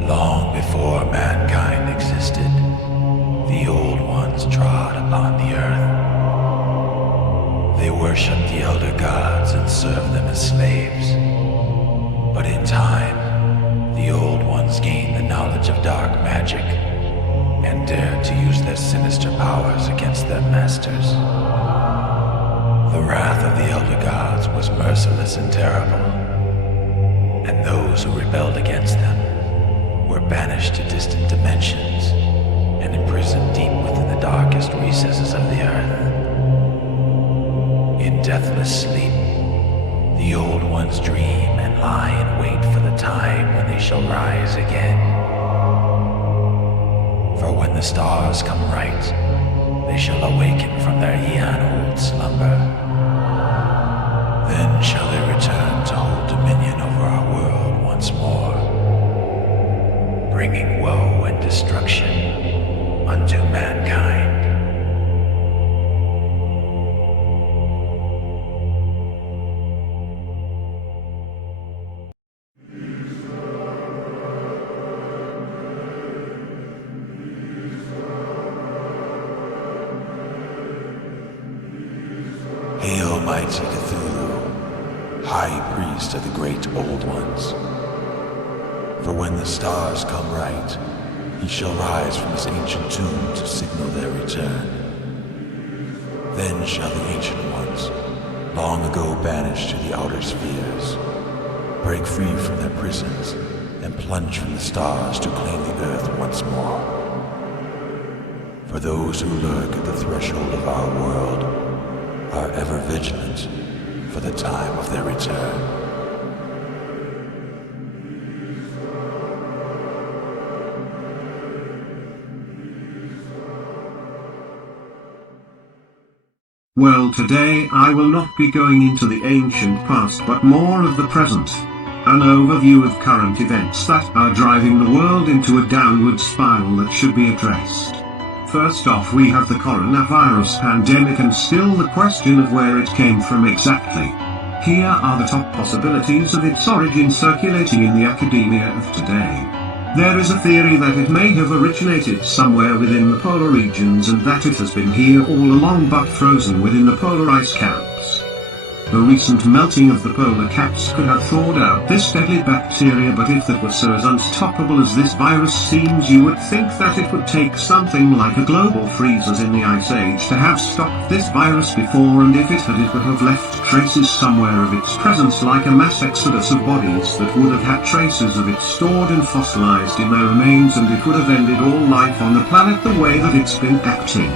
Long before mankind existed, the Old Ones trod upon the earth. They worshipped the elder gods and served them as slaves. But in time, the Old Ones gained the knowledge of dark magic and dared to use their sinister powers against their masters. The wrath of the elder gods was merciless and terrible, and those who rebelled against them were banished to distant dimensions and imprisoned deep within the darkest recesses of the earth. In deathless sleep, the Old Ones dream and lie in wait for the time when they shall rise again. For when the stars come right, they shall awaken from their eon-old slumber. Then shall they return to hold dominion over our world once more, bringing woe and destruction unto mankind. Hail, mighty Cthulhu, High Priest of the Great Old Ones. For when the stars come right, he shall rise from his ancient tomb to signal their return. Then shall the Ancient Ones, long ago banished to the outer spheres, break free from their prisons and plunge from the stars to claim the earth once more. For those who lurk at the threshold of our world are ever vigilant for the time of their return. Well, today I will not be going into the ancient past but more of the present. An overview of current events that are driving the world into a downward spiral that should be addressed. First off, we have the coronavirus pandemic and still the question of where it came from exactly. Here are the top possibilities of its origin circulating in the academia of today. There is a theory that it may have originated somewhere within the polar regions and that it has been here all along but frozen within the polar ice caps. The recent melting of the polar caps could have thawed out this deadly bacteria, but if that was so as unstoppable as this virus seems, you would think that it would take something like a global freeze as in the Ice Age to have stopped this virus before, and if it had, it would have left traces somewhere of its presence, like a mass exodus of bodies that would have had traces of it stored and fossilized in their remains, and it would have ended all life on the planet the way that it's been acting.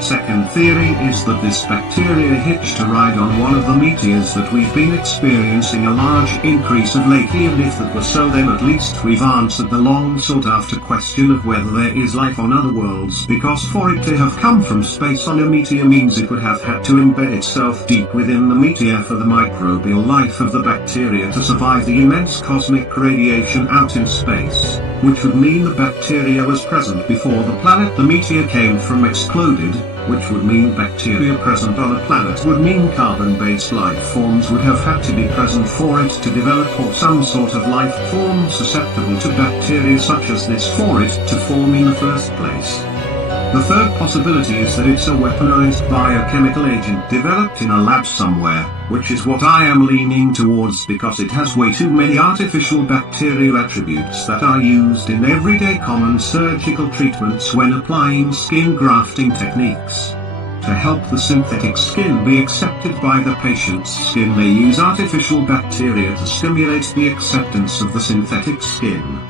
Second theory is that this bacteria hitched a ride on one of the meteors that we've been experiencing a large increase of lately, and if that was so, then at least we've answered the long sought after question of whether there is life on other worlds, because for it to have come from space on a meteor means it would have had to embed itself deep within the meteor for the microbial life of the bacteria to survive the immense cosmic radiation out in space, which would mean the bacteria was present before the planet the meteor came from exploded, which would mean bacteria present on a planet would mean carbon-based life forms would have had to be present for it to develop, or some sort of life form susceptible to bacteria such as this for it to form in the first place. The third possibility is that it's a weaponized biochemical agent developed in a lab somewhere, which is what I am leaning towards because it has way too many artificial bacterial attributes that are used in everyday common surgical treatments when applying skin grafting techniques. To help the synthetic skin be accepted by the patient's skin, they use artificial bacteria to stimulate the acceptance of the synthetic skin.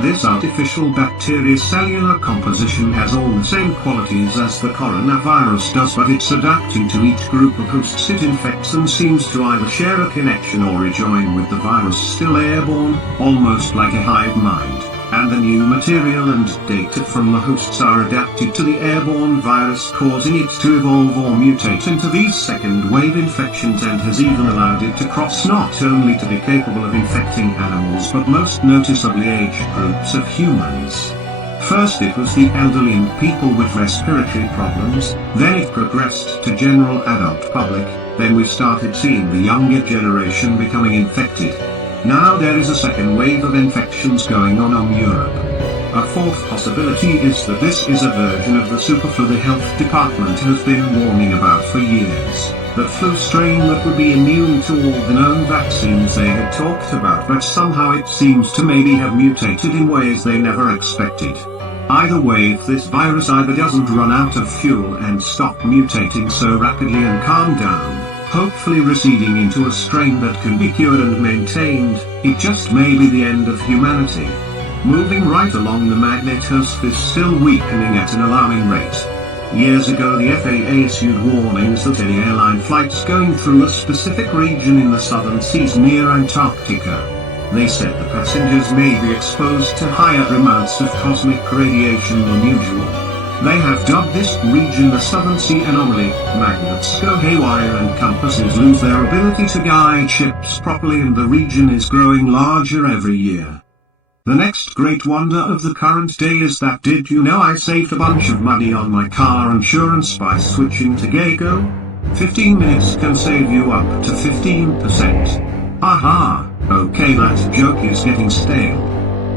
This artificial bacteria's cellular composition has all the same qualities as the coronavirus does, but it's adapting to each group of hosts it infects and seems to either share a connection or rejoin with the virus still airborne, almost like a hive mind. And the new material and data from the hosts are adapted to the airborne virus, causing it to evolve or mutate into these second-wave infections, and has even allowed it to cross not only to be capable of infecting animals but most noticeably age groups of humans. First it was the elderly and people with respiratory problems, then it progressed to general adult public, then we started seeing the younger generation becoming infected. Now there is a second wave of infections going on Europe. A fourth possibility is that this is a version of the superflu the health department has been warning about for years. That flu strain that would be immune to all the known vaccines they had talked about, but somehow it seems to maybe have mutated in ways they never expected. Either way, if this virus either doesn't run out of fuel and stop mutating so rapidly and calm down, hopefully receding into a strain that can be cured and maintained, it just may be the end of humanity. Moving right along, the magnetosp is still weakening at an alarming rate. Years ago the FAA issued warnings that any airline flights going through a specific region in the southern seas near Antarctica. They said the passengers may be exposed to higher amounts of cosmic radiation than usual. They have dubbed this region the Southern Sea Anomaly. Magnets go haywire and compasses lose their ability to guide ships properly, and the region is growing larger every year. The next great wonder of the current day is that, did you know I saved a bunch of money on my car insurance by switching to Geico? 15 minutes can save you up to 15%. Aha, okay, that joke is getting stale.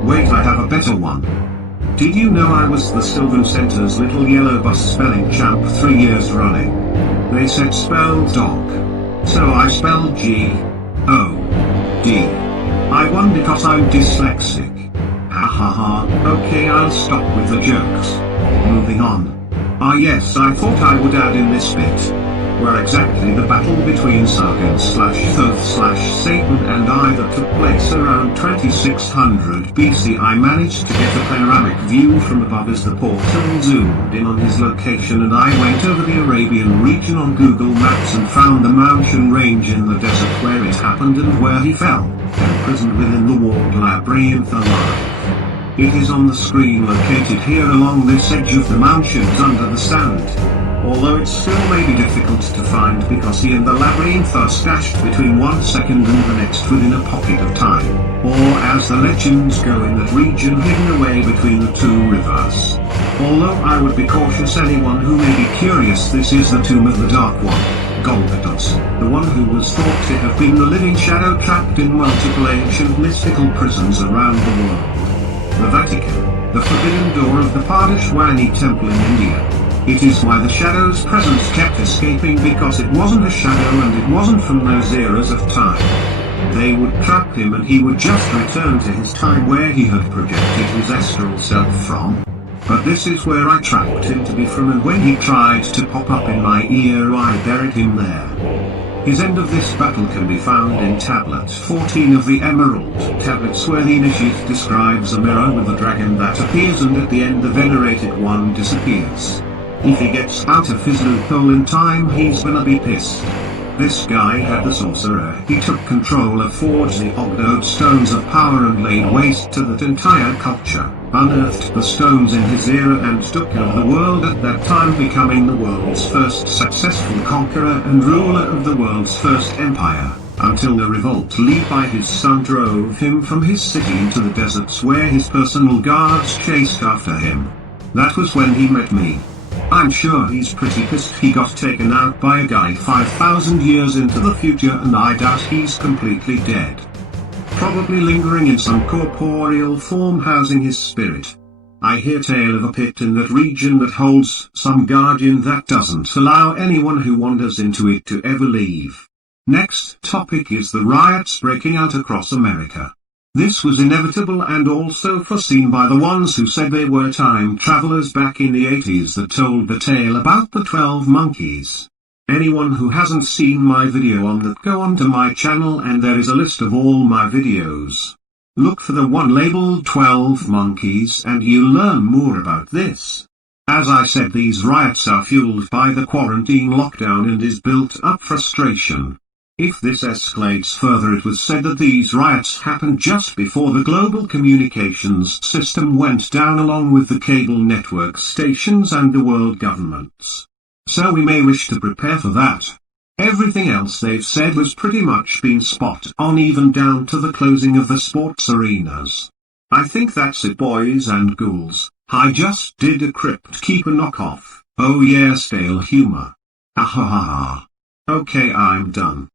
Wait, I have a better one. Did you know I was the Sylvan Center's little yellow bus spelling champ 3 years running? They said spell dog. So I spelled G-O-D. I won because I'm dyslexic. Ha ha ha, okay, I'll stop with the jokes. Moving on. Ah yes, I thought I would add in this bit, where exactly the battle between Sargon/Thoth/Satan and I that took place around 2600 BC. I managed to get a panoramic view from above as the portal zoomed in on his location, and I went over the Arabian region on Google Maps and found the mountain range in the desert where it happened and where he fell, imprisoned within the walled labyrinth alive. It is on the screen located here along this edge of the mountains under the sand. Although it still may be difficult to find because he and the labyrinth are stashed between 1 second and the next within a pocket of time, or as the legends go, in that region hidden away between the two rivers. Although I would be cautious anyone who may be curious, this is the tomb of the Dark One, Golgothos, the one who was thought to have been the living shadow trapped in multiple ancient mystical prisons around the world. The Vatican, the forbidden door of the Pardeshwani temple in India. It is why the shadow's presence kept escaping, because it wasn't a shadow and it wasn't from those eras of time. They would trap him and he would just return to his time where he had projected his astral self from. But this is where I trapped him to be from, and when he tried to pop up in my ear I buried him there. His end of this battle can be found in tablet 14 of the Emerald Tablets, where the initiate describes a mirror with a dragon that appears, and at the end the venerated one disappears. If he gets out of his loophole in time, he's gonna be pissed. This guy had the sorcerer. He took control of Forge the Ogdode Stones of Power and laid waste to that entire culture, unearthed the stones in his era and took over the world at that time, becoming the world's first successful conqueror and ruler of the world's first empire, until the revolt led by his son drove him from his city into the deserts where his personal guards chased after him. That was when he met me. I'm sure he's pretty pissed he got taken out by a guy 5,000 years into the future, and I doubt he's completely dead. Probably lingering in some corporeal form housing his spirit. I hear tale of a pit in that region that holds some guardian that doesn't allow anyone who wanders into it to ever leave. Next topic is the riots breaking out across America. This was inevitable and also foreseen by the ones who said they were time travelers back in the 80s that told the tale about the 12 monkeys. Anyone who hasn't seen my video on that, go onto my channel and there is a list of all my videos. Look for the one labeled 12 monkeys and you'll learn more about this. As I said, these riots are fueled by the quarantine lockdown and is built up frustration. If this escalates further, it was said that these riots happened just before the global communications system went down, along with the cable network stations and the world governments. So we may wish to prepare for that. Everything else they've said has pretty much been spot on, even down to the closing of the sports arenas. I think that's it, boys and ghouls. I just did a Crypt Keeper knockoff. Oh yeah, stale humor. Ha ha ha ha. Okay, I'm done.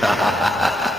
ha ha ha